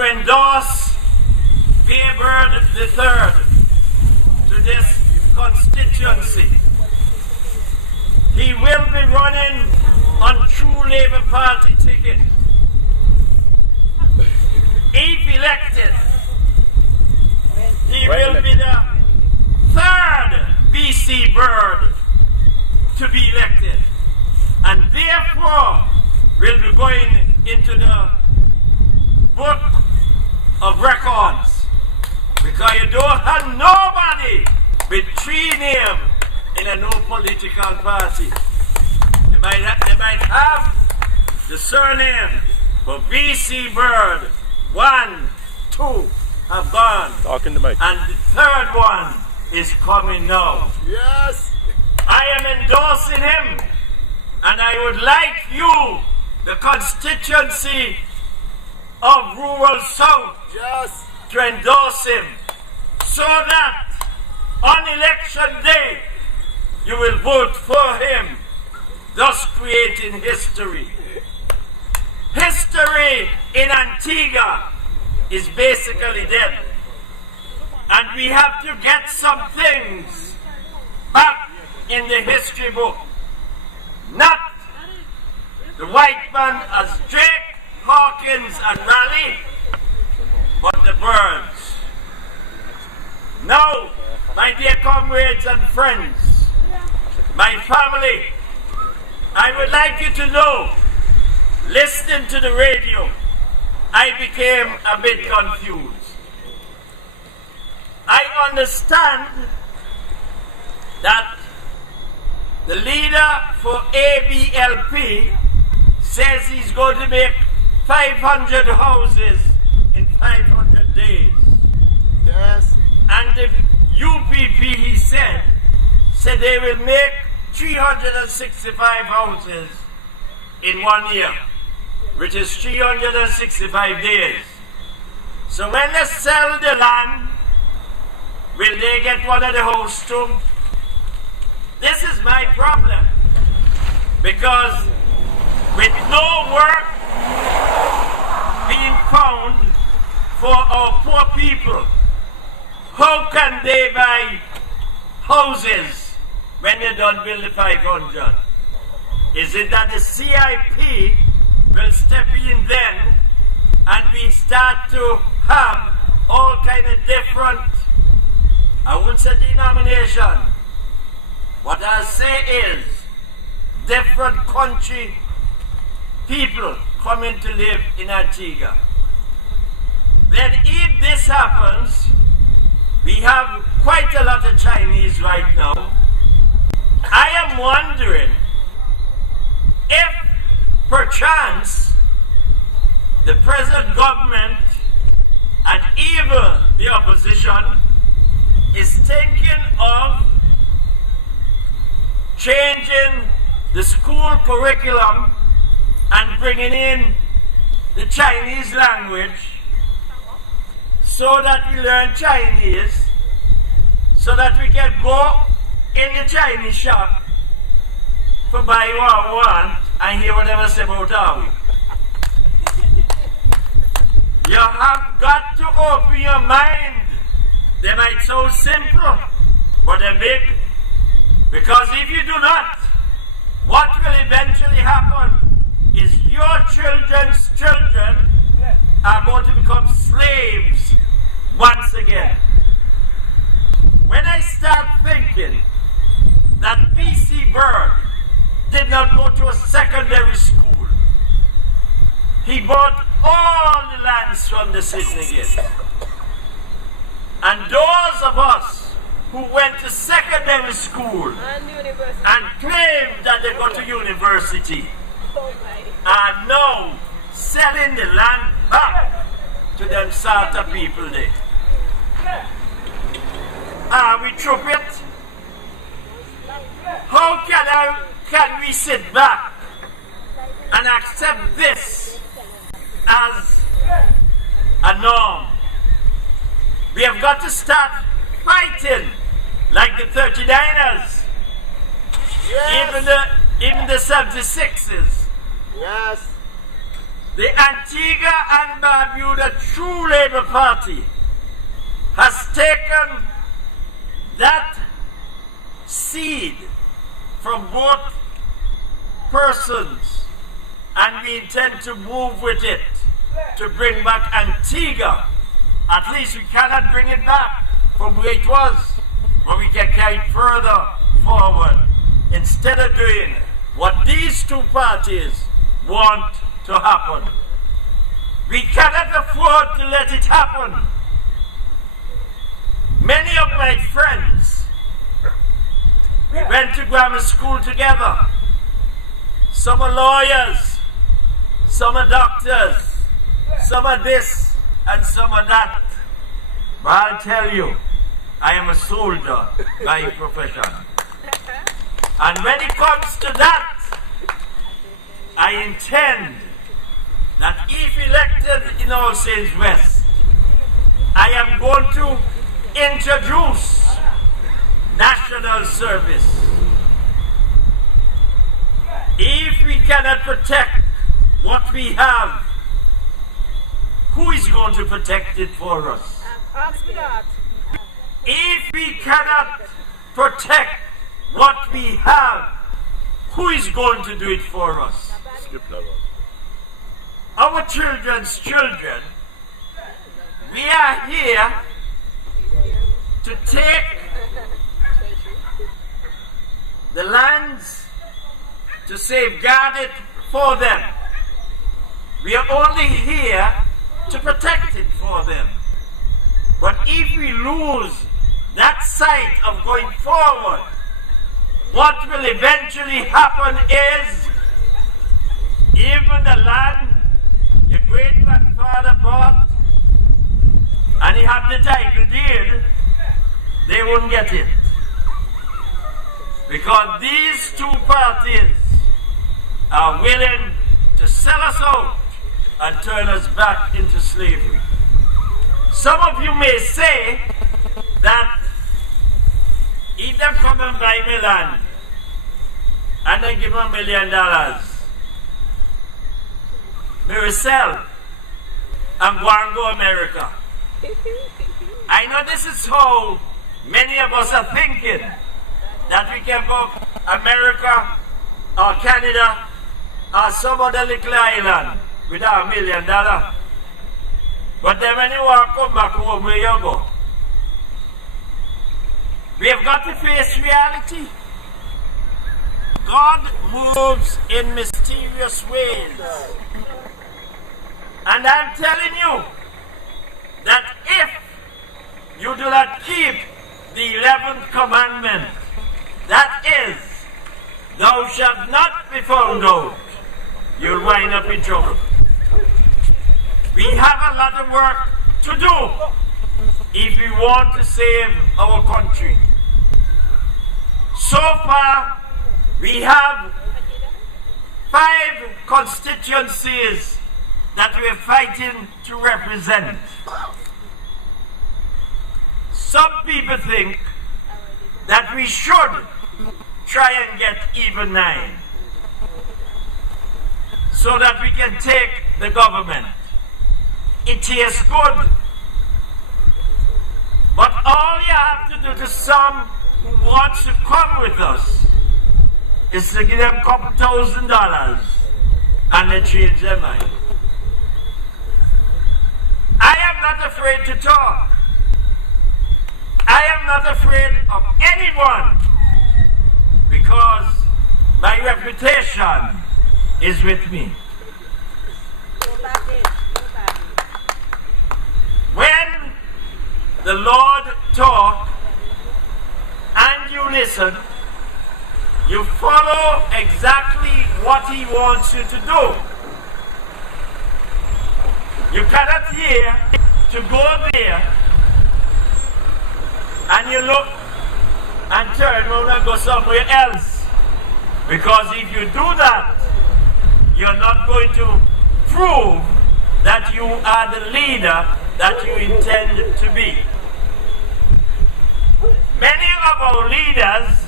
to endorse Fairburn III to this constituency. He will be running on True Labour Party ticket. If elected, he will be the third BC bird to be elected, and therefore will be going into the book of records, because you don't have nobody with three names in a no political party. They might have the surname, but BC Bird 1, 2 have gone. Talking to me. And the third one is coming now. Yes. I am endorsing him, and I would like you, the constituency of Rural South, Yes. to endorse him, so that on election day you will vote for him, thus creating history. History in Antigua is basically dead, and we have to get some things back in the history book. Not the white man as Drake, Hawkins and Raleigh, but the birds. Now, my dear comrades and friends, my family, I would like you to know, listening to the radio, I became a bit confused. I understand that the leader for ABLP says he's going to make 500 houses in 500 days. Yes. And the UPP, he said they will make 365 houses in 1 year, which is 365 days. So when they sell the land, will they get one of the houses too? This is my problem, because with no work being found for our poor people, how can they buy houses when they don't build the 500? Is it that the CIP will step in then and we start to have all kind of different, I wouldn't say denomination, what I say is different country people coming to live in Antigua? Then if this happens, we have quite a lot of Chinese right now. I am wondering if perchance the present government and even the opposition is thinking of changing the school curriculum and bringing in the Chinese language so that we learn Chinese, so that we can go in the Chinese shop for buy what we want and hear whatever say about how. You have got to open your mind. They might sound simple, but they're big. Because if you do not, what will eventually happen is your children's children are going to become slaves once again. When I start thinking that BC Bird did not go to a secondary school, he bought all the lands from the city again. And those of us who went to secondary school and claimed that they go to university are now selling the land back to them sort of people there. Are we troop it? How can we sit back and accept this as a norm? We have got to start fighting like the 39ers, Yes. even the 76ers. Yes. the Antigua and Barbuda True Labour Party has taken that seed from both persons, and we intend to move with it to bring back Antigua. At least we cannot bring it back from where it was, but we can carry it further forward instead of doing what these two parties want to happen. We cannot afford to let it happen. Many of my friends, we went to grammar school together. Some are lawyers, some are doctors, some are this and some are that. But I'll tell you, I am a soldier by profession. And when it comes to that, I intend that if elected in All Saints West, I am going to introduce national service. If we cannot protect what we have, who is going to protect it for us? Ask me that. If we cannot protect what we have, who is going to do it for us? Our children's children. We are here to take the lands, to safeguard it for them. We are only here to protect it for them. But if we lose that sight of going forward, what will eventually happen is, even the land your great grandfather bought, and he had the title deed, they won't get it. Because these two parties are willing to sell us out and turn us back into slavery. Some of you may say that if them come and buy me land and then give me $1 million, me will sell and go and go America. I know this is how many of us are thinking, that we can go America or Canada or some other little island without $1 million. But then when you want to come back home, where you go? We have got to face reality. God moves in mysterious ways. And I'm telling you that if you do not keep the 11th commandment, that is, thou shalt not be found out, you'll wind up in trouble. We have a lot of work to do if we want to save our country. So far, we have 5 constituencies that we are fighting to represent. Some people think that we should try and get even 9 so that we can take the government. It is good. But all you have to do to some who wants to come with us is to give them a couple $1,000 and they change their mind. I am not afraid to talk. I am not afraid of anyone because my reputation is with me. When the Lord talks and you listen, you follow exactly what He wants you to do. You cannot hear to go there and you look and turn around and go somewhere else. Because if you do that, you're not going to prove that you are the leader that you intend to be. Many of our leaders,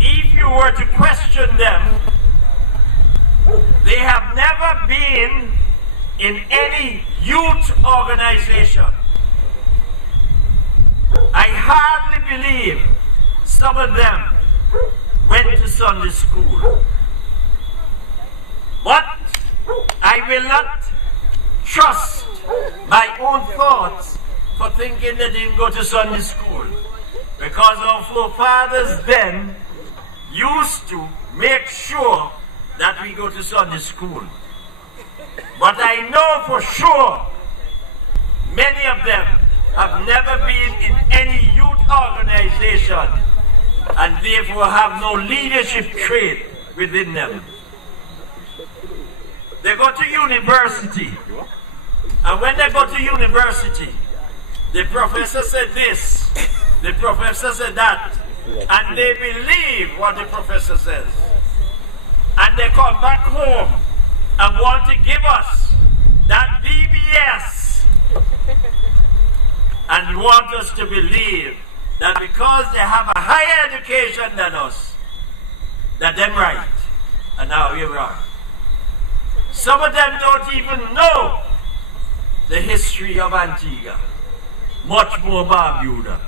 if you were to question them, They have never been in any youth organization. I hardly believe some of them went to Sunday school. But I will not trust my own thoughts for thinking they didn't go to Sunday school, because our forefathers then used to make sure that we go to Sunday school. But I know for sure many of them have never been in any youth organization and therefore have no leadership trait within them. They go to university, and when they go to university, the professor said this, the professor said that, and they believe what the professor says. And they come back home and want to give us that BBS and want us to believe that because they have a higher education than us, that they're right, and now we're wrong. Some of them don't even know the history of Antigua, much more Barbuda.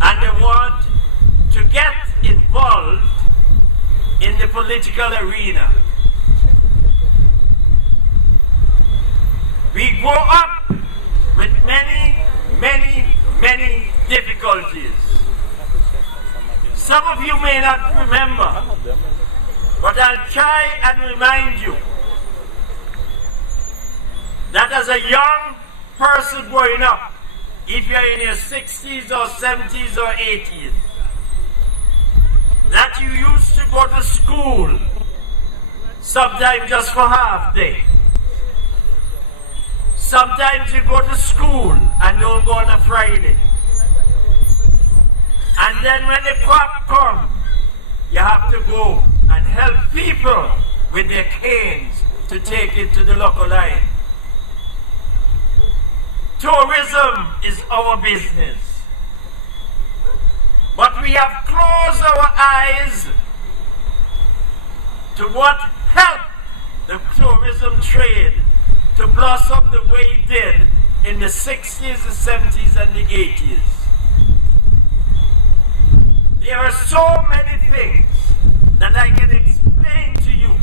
And they want to get involved in the political arena. We grow up with many, many, many difficulties. Some of you may not remember, but I'll try and remind you that as a young person growing up, if you're in your 60s or 70s or 80s, that you used to go to school, sometimes just for half day. Sometimes you go to school and don't go on a Friday. And then when the crop comes, you have to go and help people with their canes to take it to the local line. Tourism is our business. But we have closed our eyes to what helped the tourism trade to blossom the way it did in the 60s, the 70s, and the 80s. There are so many things that I can explain to you,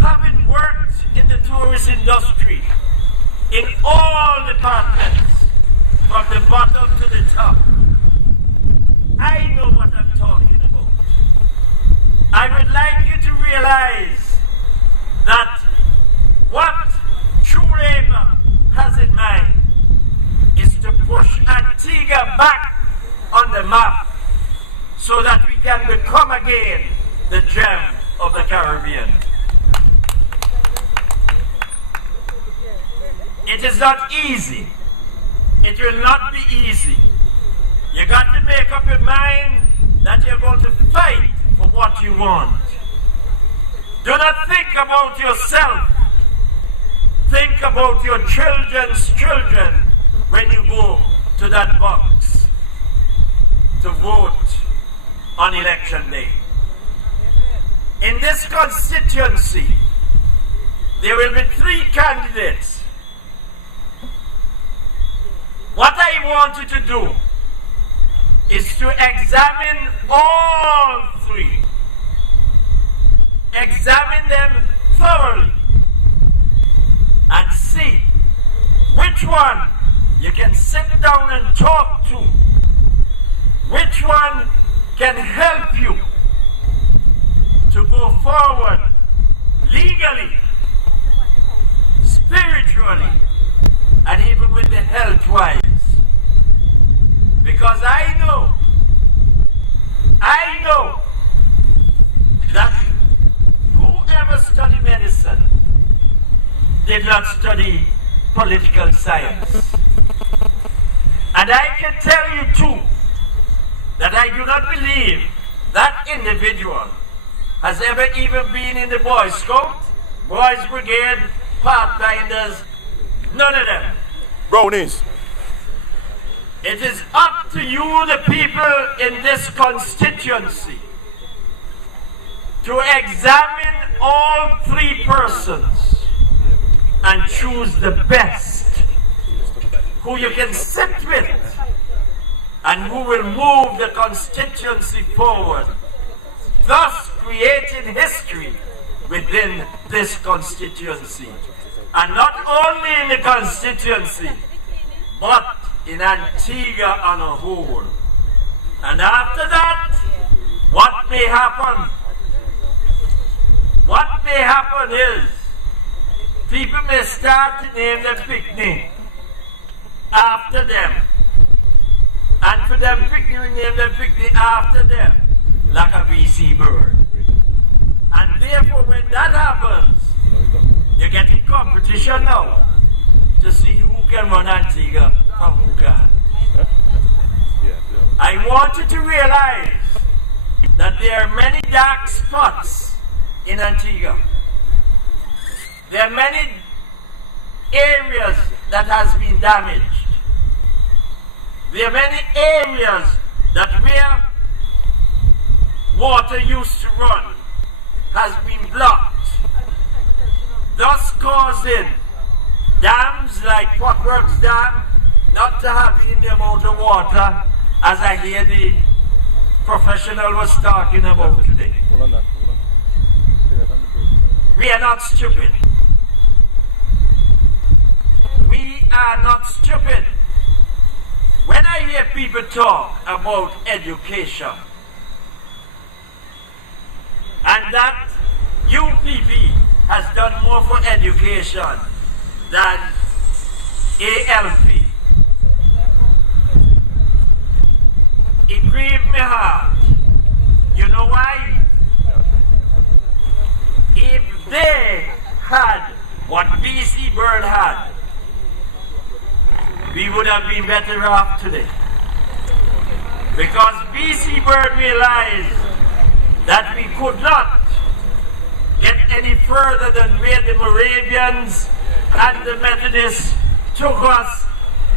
having worked in the tourist industry in all departments, from the bottom to the top. I know what I'm talking about. I would like you to realize that what True Labor has in mind is to push Antigua back on the map so that we can become again the gem of the Caribbean. It is not easy. It will not be easy. You got to make up your mind that you're going to fight for what you want. Do not think about yourself. Think about your children's children when you go to that box to vote on election day. In this constituency, there will be 3 candidates. What I want you to do is to examine all 3. Examine them thoroughly and see which one you can sit down and talk to, which one can help you to go forward legally, spiritually, and even with the health-wise. Because I know that whoever studied medicine did not study political science. And I can tell you too that I do not believe that individual has ever even been in the Boy Scout, Boys Brigade, Pathfinders, none of them. Brownies. It is up to you, the people in this constituency, to examine all three persons and choose the best, who you can sit with and who will move the constituency forward, thus creating history within this constituency. And not only in the constituency, but in Antigua on a whole. And after that, what may happen? What may happen is, people may start to name their picnic after them. And for them picnic, name their picnic after them, like a BC bird. And therefore, when that happens, you're getting competition now to see who can run Antigua and who can. I want you to realize that there are many dark spots in Antigua. There are many areas that has been damaged. There are many areas that where water used to run has been blocked, thus causing dams like Potworks Dam not to have in the amount of water as I hear the professional was talking about today. We are not stupid. We are not stupid. When I hear people talk about education, and that UPP has done more for education than ALP, it grieved my heart. You know why? If they had what BC Bird had, we would have been better off today. Because BC Bird realized that we could not get any further than where the Moravians and the Methodists took us,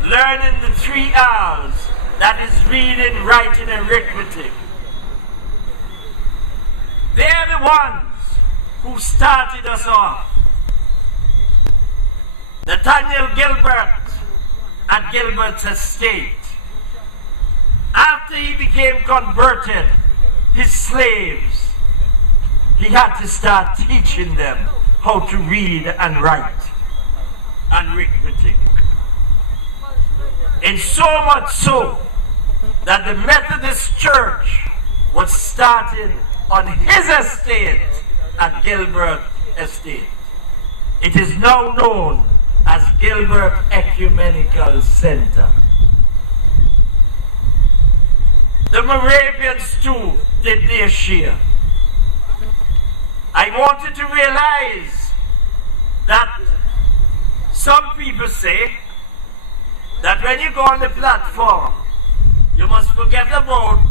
learning the 3 R's, that is reading, writing, and arithmetic. They're the ones who started us off. Nathaniel Gilbert at Gilbert's estate, after he became converted, his slaves, he had to start teaching them how to read and write and arithmetic. And so much so that the Methodist Church was started on his estate at Gilbert Estate. It is now known as Gilbert Ecumenical Center. The Moravians too did their share. I wanted to realize that some people say that when you go on the platform, you must forget about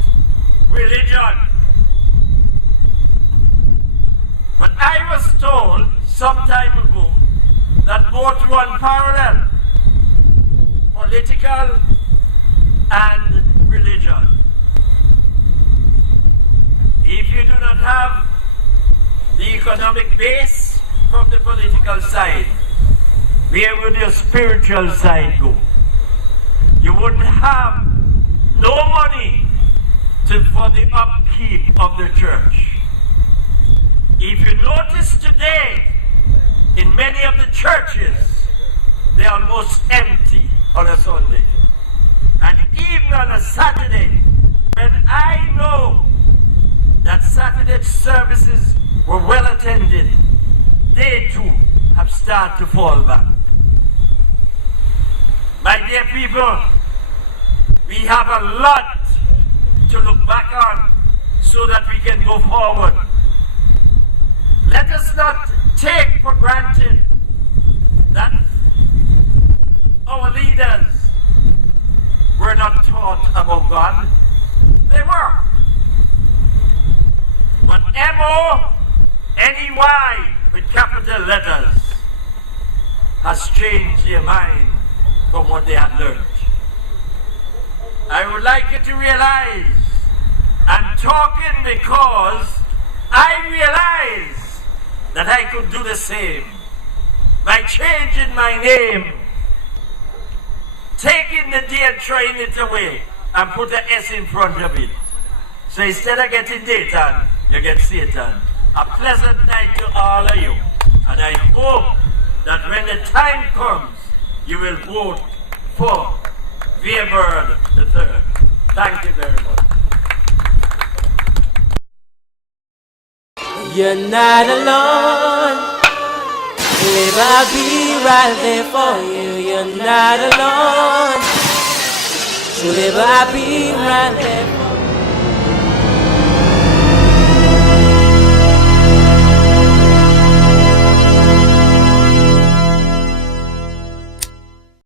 religion. But I was told some time ago that both run parallel, political and religion. If you do not have the economic base from the political side, where would your spiritual side go? You wouldn't have no money for the upkeep of the church. If you notice today, in many of the churches, they are almost empty on a Sunday. And even on a Saturday, when I know that Saturday services were well attended, they too have started to fall back. My dear people, we have a lot to look back on so that we can go forward. Let us not take for granted that our leaders were not taught about God. They were. But M-O-N-E-Y with capital letters has changed their mind from what they had learned. I would like you to realize I'm talking because I realized that I could do the same by changing my name, taking the D and throwing it away, and put an S in front of it. So instead of getting Dayton, you get Satan. A pleasant night to all of you. And I hope that when the time comes, you will vote for Weber III. Thank you very much. You're not alone. Live, I'll be right there for you. You're not alone. Live, I'll be right there for you.